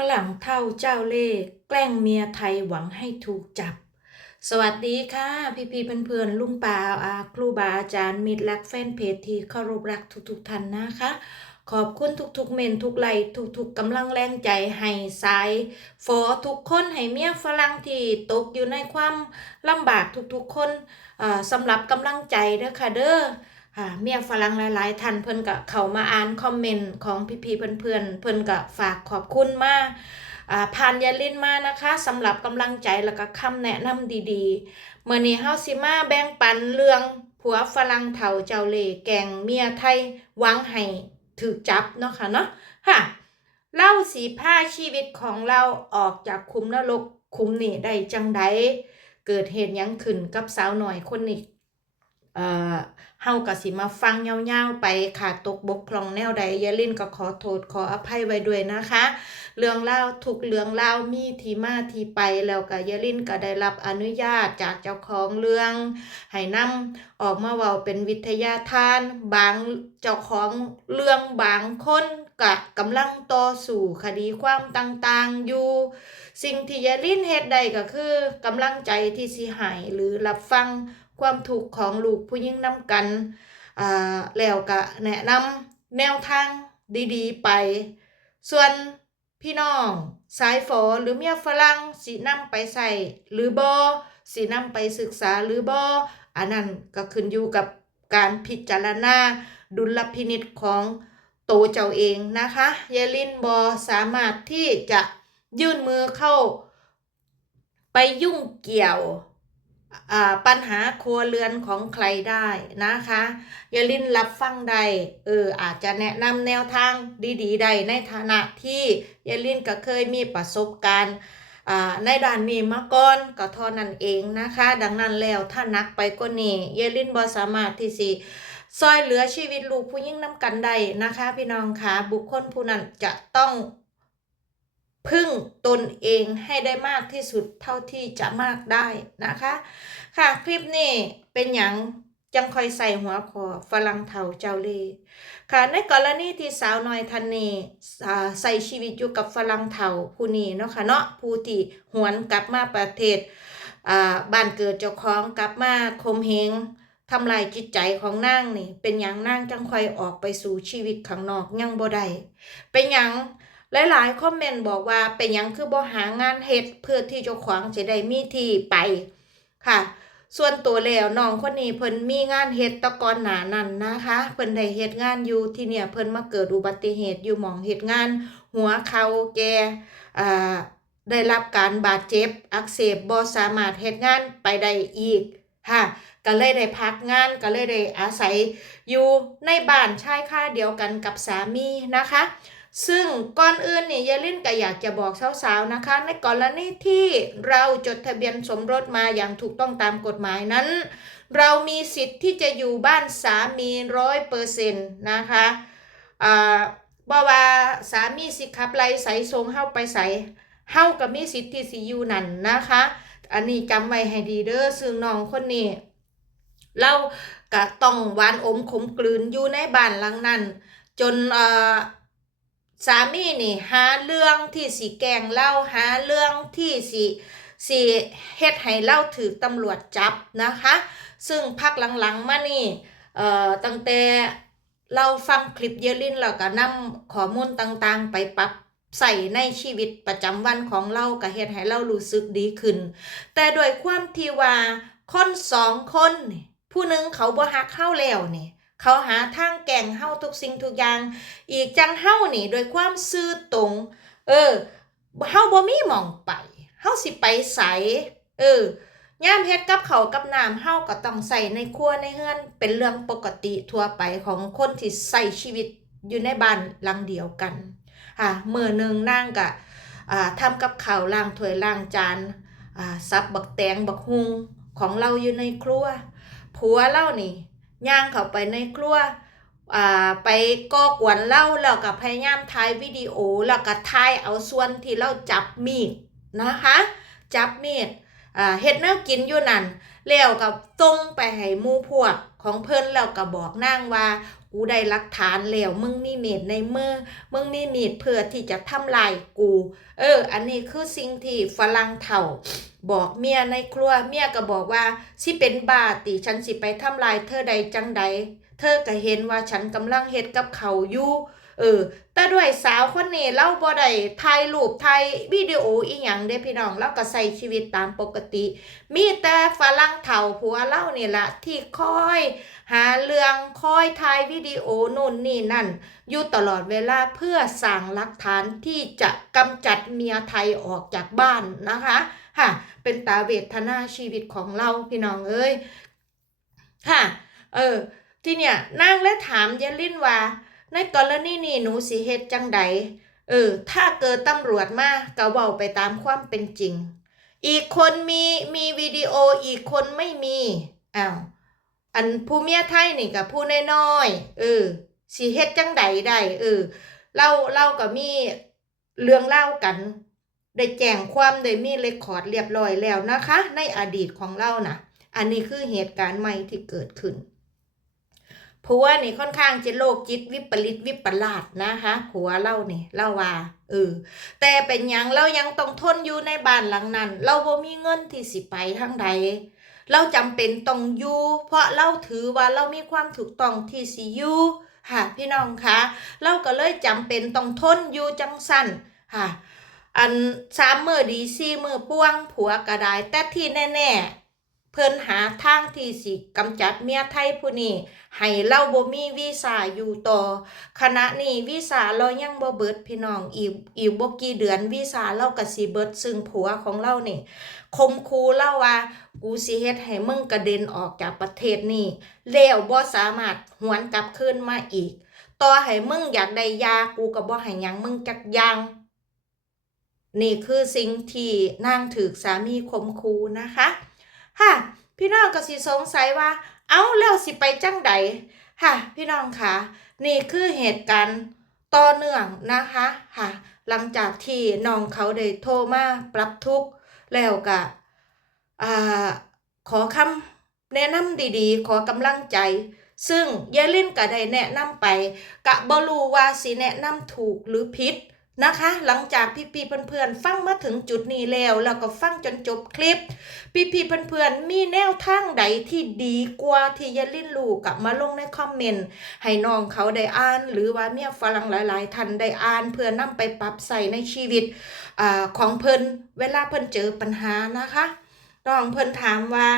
ฝรั่งเท่าเจ้าเล่แกล้งเมียไทยหวังให้ถูกจับ สวัสดีค่ะ พี่พี่ๆเพื่อนๆลุงป่าอาครูบาอาจารย์มิตรรักแฟนเพจที่เคารพรักทุกๆท่านนะคะ ขอบคุณทุกๆเมนทุกไลค์ทุกๆกำลังแรงใจให้สายฟอทุกคนให้เมียฝรั่งที่ตกอยู่ในความลำบากทุกๆคนสำหรับกำลังใจเด้อค่ะเด้อ ค่ะเมียฝรั่งหลาย ๆ ท่านเพิ่นก็เข้ามาอ่านคอมเมนต์ของพี่ๆเพื่อนๆเพิ่นก็ฝากขอบคุณมาอ่าผ่านยาลินมานะคะสำหรับกำลังใจแล้วก็คำแนะนำดีๆมื้อนี้เฮาสิมาแบ่งปันเรื่องผัวฝรั่งเฒ่าเจ้าเล่แกงเมียไทยวังให้ถูกจับเนาะค่ะเนาะค่ะเล่าสีผ้าชีวิตของเราออกจากคุมนรกคุมนี่ได้จังใดเกิดเหตุยังขึ้นกับสาวหน่อยคนนี้ เอ่อเฮาก็สิมาฟังยาวๆไปขาดตกบกพร่องแนวใดยาลินก็ขอโทษขออภัยไว้ด้วยนะคะ เรื่องเล่าทุกเรื่องเล่ามีที่มาที่ไปแล้วก็ยาลินก็ได้รับอนุญาตจากเจ้าของเรื่องให้นำออกมาเว้าเป็นวิทยาทาน บางเจ้าของเรื่องบางคนก็กำลังต่อสู้คดีความต่างๆอยู่ สิ่งที่ยาลินเฮ็ดได้ก็คือกำลังใจที่สิให้หรือรับฟัง ความถูกของลูกผู้หญิงนำกันอ่าแล้วก็แนะนำแนวทางดีๆ ไป ส่วนพี่น้องสายฝอหรือเมียฝรั่งสินำไปใส่หรือบ่สินำไปศึกษาหรือบ่อันนั้นก็ขึ้นอยู่กับการพิจารณาดุลพินิจของโตวเจ้าเองนะคะยายลินบอสามารถที่จะยื่นมือเข้าไปยุ่งเกี่ยว ปัญหาครัวเรือนของใครได้นะคะยายลินรับฟังใดเอออาจจะแนะนำแนวทางดีๆใดในฐานะที่ยายลินก็เคยมีประสบการณ์ในด้านนี้มาก่อนก็เท่านั้นเองนะคะ ดังนั้นแล้วถ้านักไปกว่านี้ยายลินบ่สามารถที่สิซอยเหลือชีวิตลูกผู้ยิ่งน้ำกันได้นะคะ พี่น้องคะบุคคลผู้นั้นจะต้อง พึ่งตนเองให้ได้มากที่สุดเท่าที่จะมากได้นะคะ ค่ะคลิปนี้เป็นอย่างจังคอยใส่หัวคอฝรั่งเฒ่าเจ้าเล่ค่ะในกรณีที่สาวน้อยท่านนี้อ่าใส่ชีวิตอยู่กับฝรั่งเฒ่าผู้นี้เนาะค่ะเนาะผู้ที่หวนกลับมาประเทศบ้านเกิดเจ้าของกลับมาข่มเหงทำลายจิตใจของนางนี่ เป็นอย่างนางจังคอยออกไปสู่ชีวิตข้างนอกยังบ่ได้เป็นอย่าง หลายๆคอมเมนต์บอกว่าเป็นยังคือบ่หางานเฮ็ดเพื่อที่เจ้าของจะได้มีที่ไปค่ะ ส่วนตัวแล้วน้องคนนี้เพิ่นมีงานเฮ็ดตะกอนหนานั้นนะคะ เพิ่นได้เฮ็ดงานอยู่ที่เนี่ยเพิ่นมาเกิดอุบัติเหตุอยู่หมองเฮ็ดงาน หัวเข่าแกอ่าได้รับการบาดเจ็บอักเสบบ่สามารถเฮ็ดงานไปได้อีกค่ะก็เลยได้พักงานก็เลยได้อาศัยอยู่ในบ้านชายค่าเดียวกันกับสามีนะคะ ซึ่งก่อนอื่นนี่ยายลินก็อยากจะบอกสาวๆนะคะ ในกรณีที่เราจดทะเบียนสมรสมาอย่างถูกต้องตามกฎหมายนั้น เรามีสิทธิ์ที่จะอยู่บ้านสามีร้อยเปอร์เซ็นต์นะคะอ่าบ่ว่าสามีสิขับไล่ใส่ทรงเฮาไปใส่เฮาก็มีสิทธิ์ที่สิอยู่นั่นนะคะ อันนี้จำไว้ให้ดีเด้อซึ่งน้องคนนี้เราก็ต้องหวานอมขมกลืนอยู่ในบ้านหลังนั้น จนเอ่อ สามีนี่หาเรื่องที่สิแกงเล่าหาเรื่องที่สิสิเฮ็ดให้เล่าถือตำรวจจับนะคะ ซึ่งพักหลังๆมานี่เอ่อตั้งแต่เราฟังคลิปเยลินแล้วก็นำข้อมูลต่างๆ ไปปรับใส่ในชีวิตประจำวันของเราก็เฮ็ดให้เรารู้สึกดีขึ้น แต่โดยความที่ว่าคนสองคน ผู้หนึ่งเขาบ่ฮักเฮาแล้วนี่ เขาหาทางแกล้งเฮาทุกสิ่งทุกอย่าง อีกจังเฮานี่โดยความซื่อตรง เออเฮาบ่มีหม่องไปเฮาสิไปไสเออยามเฮ็ดกับเขากับน้ำเฮาก็ต้องใส่ในครัวในเฮือน เป็นเรื่องปกติทั่วไปของคนที่ใส่ชีวิตอยู่ในบ้านหลังเดียวกันค่ะมือหนึ่งนางก็อ่าทำกับข้าวล้างถ้วยล้างจานอ่าซับบักแตงบักฮุงของเราอยู่ในครัวผัวเรานี่ ย่างเข้าไปในครัวอ่าไปก่อกวนเล่าแล้วก็พยายามถ่ายวิดีโอแล้วก็ถ่ายเอาส่วนที่เราจับมีดนะคะ จับมีดอ่าเฮ็ดแนวกินอยู่นั่นแล้วก็ส่งไปให้มู่พวกของเพิ่นแล้วก็บอกนางว่า กูได้หลักฐานแล้วมึงมีเมดในมือมึงมีมีดเพื่อที่จะทำลายกู เออ อันนี้คือสิ่งที่ฝรั่งเถ่า บอกเมียในครัวเมียก็บอกว่าสิเป็นบาติฉันสิไปทำลายเธอใดจังใดเธอก็เห็นว่าฉันกำลังเฮ็ดกับเขาอยู่ เออ แต่ด้วยสาวคนนี้เล่าบ่ได้ถ่ายรูปถ่ายวิดีโออีหยังเด้พี่น้องเราก็ใส่ชีวิตตามปกติ มีแต่ฝรั่งเฒ่าผัวเล่านี่ละที่คอย หาเรื่องคอยถ่ายวิดีโอนู่นนี่นั่น อยู่ตลอดเวลาเพื่อสั่งหลักฐานที่จะกำจัดเมียไทยออกจากบ้านนะคะค่ะ เป็นตาเวทนาชีวิตของเราพี่น้องเอ้ยค่ะ เออ ที่เนี่ยนางและถามยายลินว่า ในกรณีนี้หนูสิเฮ็ดจังใดเออ ถ้าเกิดตำรวจมาก็เว้าไปตามความเป็นจริง อีกคนมีมีวิดีโออีกคนไม่มีอ้าวอันผู้เมียไทยนี่กับผู้น้อยๆเออสิเฮ็ดจังใดได้เออเราเราก็มีเรื่องเล่ากัน ได้แจ้งความได้มีเรคคอร์ดเรียบร้อยแล้วนะคะ ในอดีตของเรานะอันนี้คือเหตุการณ์ใหม่ที่เกิดขึ้น ผัวนี่ค่อนข้างจะโรคจิตวิปริตวิปลาสนะคะผัวเล่านี่เล่าว่าเออแต่เป็นยังเรายังต้องทนอยู่ในบ้านหลังนั้น เราบ่มีเงินที่สิไปทางใดเราจำเป็นต้องอยู่เพราะเราถือว่าเรามีความถูกต้องที่สิอยู่ค่ะพี่น้องคะเราก็เลยจำเป็นต้องทนอยู่จังสั้นค่ะอันสามมือดีสี่มือป้วงผัวก็ได้แต่ที่แน่ๆ เพิ่นหาทางที่สิกำจัดเมียไทยผู้นี้ให้เราบ่มีวีซ่าอยู่ต่อขณะนี้วีซ่าเรายังบ่เบิดพี่น้องอีกอีกบ่กี่เดือนวีซ่าเราก็สิเบิดซึ่งผัวของเรานี่คมคูเล่าว่ากูสิเฮ็ดให้มึงกระเด็นออกจากประเทศนี้แล้วบ่สามารถหวนกลับคืนมาอีก ต่อให้มึงอยากได้ยากูก็บ่ให้ยังมึงจักย่างนี่คือสิ่งที่นางถือสามีคมคูนะคะ ค่ะพี่น้องก็สิสงสัยว่า เอ้าแล้วสิไปจังใดค่ะพี่น้องคะนี่คือเหตุการณ์ต่อเนื่องนะคะค่ะหลังจากที่น้องเขาได้โทรมาปรับทุกข์แล้วก็อ่าขอคำแนะนำดีๆ ขอกำลังใจ ซึ่งยายลินก็ได้แนะนำไปกะบรูว่าสิแนะนำถูกหรือผิด นะคะ หลังจากพี่ๆเพื่อนๆ ฟังมาถึงจุดนี้แล้ว แล้วก็ฟังจนจบคลิป พี่ๆเพื่อนๆ มีแนวทางใดที่ดีกว่าที่ยาลินรู้กลับมาลงในคอมเมนต์ให้น้องเขาได้อ่าน หรือว่าเมียฝรั่งหลาย ๆท่านได้อ่าน เพื่อนำไปปรับใส่ในชีวิตอของเพิ่นเวลาเพิ่นเจอปัญหานะคะน้องเพิ่นถามว่า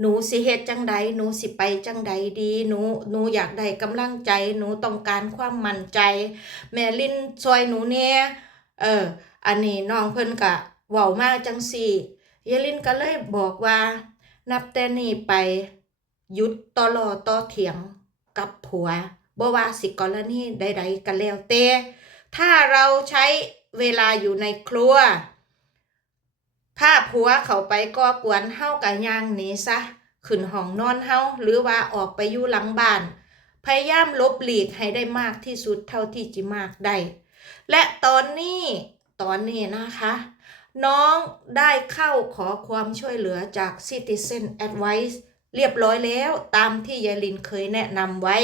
หนูสิเฮ็ดจังใดหนูสิไปจังใดดีหนูหนูอยากได้กำลังใจ หนูต้องการความมั่นใจ แม่ลินช่วยหนูแหน่ยเออ อันนี้น้องเพิ่นก็เว้ามาจังซี่ยายลินก็เลยบอกว่า นับแต่นี้ไปหยุดต่อรอต่อเถียงกับผัวบ่ว่าสิกรณีใดๆก็แล้วแต่ถ้าเราใช้เวลาอยู่ในครัว ถ้าผัวเขาไปก่อกวนเฮากับย่างหนีซะขึ้นห้องนอนเฮาหรือว่าออกไปอยู่หลังบ้าน พยายามลบหลีกให้ได้มากที่สุดเท่าที่จะมากได้และตอนนี้ตอนนี้นะคะ น้องได้เข้าขอความช่วยเหลือจาก Citizen Advice เรียบร้อยแล้วตามที่ยายลินเคยแนะนำไว้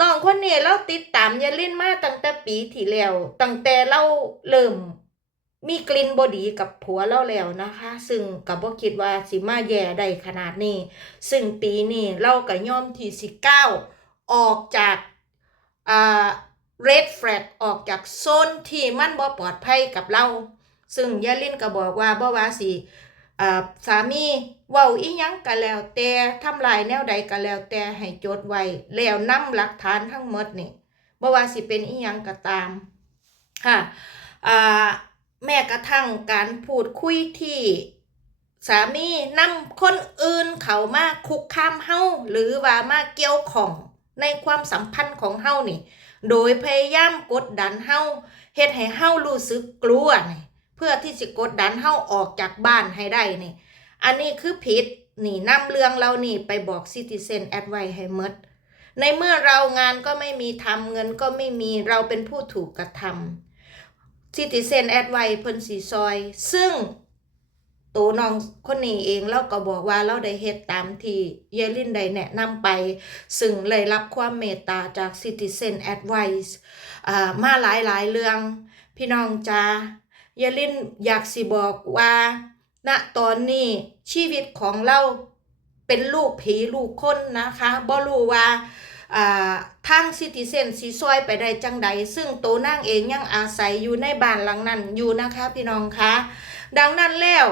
น้องคนนี้เราติดตามยายลินมาตั้งแต่ปีที่แล้ว ตั้งแต่เราเริ่ม มีกลิ่นบดีกับผัวเราแล้วนะคะ ซึ่งกับบ่คิดว่าสิมาแย่ได้ขนาดนี้ ซึ่งปีนี้เราก็ย่อมที่สิก้าออกจากอ่า red flag ออกจากโซนที่มันบ่ปลอดภัยกับเรา ซึ่งยาลินก็บอกว่าบ่ว่าสิอ่าสามีเว้าอีหยังก็แล้วแต่ทำลายแนวใดก็แล้วแต่ให้จดไว้แล้วนำหลักฐานทั้งหมดนี่บ่ว่าสิเป็นอีหยังก็ตามค่ะอ่า แม้กระทั่งการพูดคุยที่สามีนำคนอื่นเขามาคุกคามเฮาหรือว่ามาเกี่ยวของในความสัมพันธ์ของเฮานี่ โดยพยายามกดดันเฮาเฮ็ดให้เฮารู้สึกกลัวนี่เพื่อที่จะกดดันเฮาออกจากบ้านให้ได้นี่ อันนี้คือผิดนี่นำเรื่องเรานี่ไปบอก Citizen Advice ให้หมดในเมื่อเรางานก็ไม่มีทำเงินก็ไม่มีเราเป็นผู้ถูกกระทำ Citizen Advice เพิ่นสีซอย ซึ่งตัวน้องคนนี้เองเราก็บอกว่าเราได้เฮ็ดตามที่เยลินได้แนะนำไป ซึ่งเลยรับความเมตตาจาก Citizen Advice อ่ามาหลายหลายๆเรื่อง พี่น้องจ้าเยลินอยากสิบอกว่า ณตอนนี้ชีวิตของเราเป็นลูกผีลูกคนนะคะบ่รู้ว่า ทางซิติเซนสีซอยไปได้จังใดซึ่งโตวนางเองยังอาศัยอยู่ในบ้านหลังนั้นอยู่นะคะพี่น้องคะดังนั้นแล้ว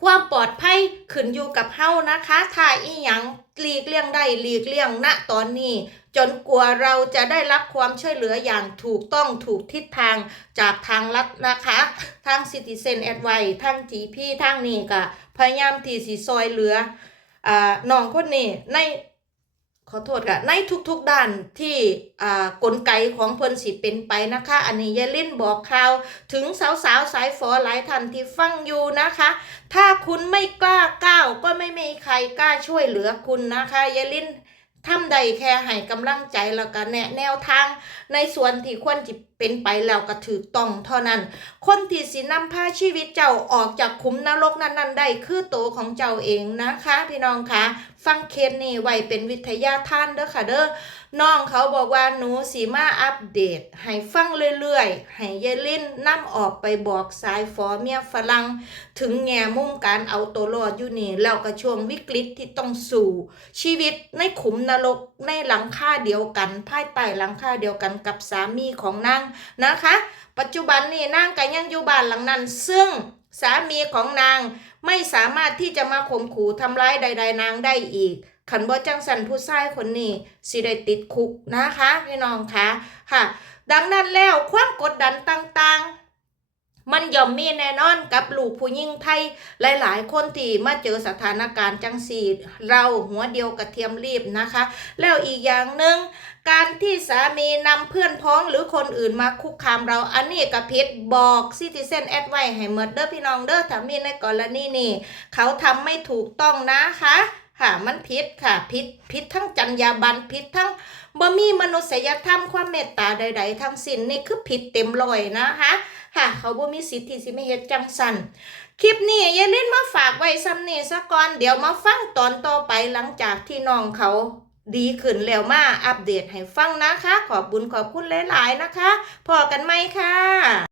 ความปลอดภัยขึ้นอยู่กับเฮานะคะถ้าอีหยังหลีกเลี่ยงได้หลีกเลี่ยงณตอนนี้ จนกว่าเราจะได้รับความช่วยเหลืออย่างถูกต้องถูกทิศทางจากทางรัฐนะคะทาง Citizen Advice ทาง GP ทางนี้ก็พยายามที่สิซอยเหลืออน้องคนนี้ใน ขอโทษค่ะ ในทุกๆด้านที่อ่ากลไกของเพิ่นสิเป็นไปนะคะ อันนี้ยายลิ่นบอกข่าวถึงสาวๆสายฟอหลายท่านที่ฟังอยู่นะคะ ถ้าคุณไม่กล้าก้าวก็ไม่มีใครกล้าช่วยเหลือคุณนะคะยายลินทำใดแค่ให้กำลังใจแล้วก็แนะแนวทางในส่วนที่ควรจิ เป็นไปแล้วก็ถือต้องเท่านั้น คนที่สินำพาชีวิตเจ้าออกจากขุมนรกนั้น ๆ ได้คือตัวของเจ้าเองนะคะ พี่น้องคะฟังเคสนี้ไว้เป็นวิทยาท่านเด้อค่ะเด้อน้องเขาบอกว่าหนูสีมาอัปเดต ให้ฟังเรื่อยๆ ให้ยายลินนำออกไปบอกสายฟอเมียฝรั่งถึงแง่มุมการเอาตัวรอดอยู่นี่แล้วก็ช่วงวิกฤตที่ต้องสู่ ชีวิตในขุมนรกในหลังคาเดียวกันภายใต้หลังคาเดียวกันกับสามีของนางนะคะ ปัจจุบันนี่นางก็ยังอยู่บ้านหลังนั้น ซึ่งสามีของนางไม่สามารถที่จะมาข่มขู่ทำร้ายใด ๆ นางได้อีกขันบ่จังสันผู้ชายคนนี้สิได้ติดคุกนะคะพี่น้องคะค่ะ ดังนั้นแล้วความกดดันต่างๆ มันย่อมมีแน่นอนกับลูกผู้หญิงไทย หลายๆ คนที่มาเจอสถานการณ์จังสีเราหัวเดียวกระเทียมรีบนะคะ แล้วอีกอย่างหนึ่งการที่สามีนำเพื่อนพ้องหรือคนอื่นมาคุกคามเราอันนี้กับพิษบอกซิติเซนแอดไว้ให้หมดเด้อพี่น้องเด้อถ้ามีในกรณีนี้เขาทำไม่ถูกต้องนะคะ ค่ะ มันผิดค่ะผิดผิดทั้งจรรยาบรรณผิดทั้งบ่มีมนุษยธรรมความเมตตาใด ๆ ทั้งสิ้นนี่คือผิดเต็มร้อยนะคะค่ะ เขาบ่มีสิทธิ์ที่สิไม่เฮ็ดจังสันคลิปนี้อย่าลืมมาฝากไว้ซ้ำนี่ซะก่อนเดี๋ยวมาฟังตอนต่อไปหลังจากที่น้องเขาดีขึ้นแล้วมาอัปเดตให้ฟังนะคะ ขอบบุญขอบคุณหลาย ๆ นะคะพอกันไหมค่ะ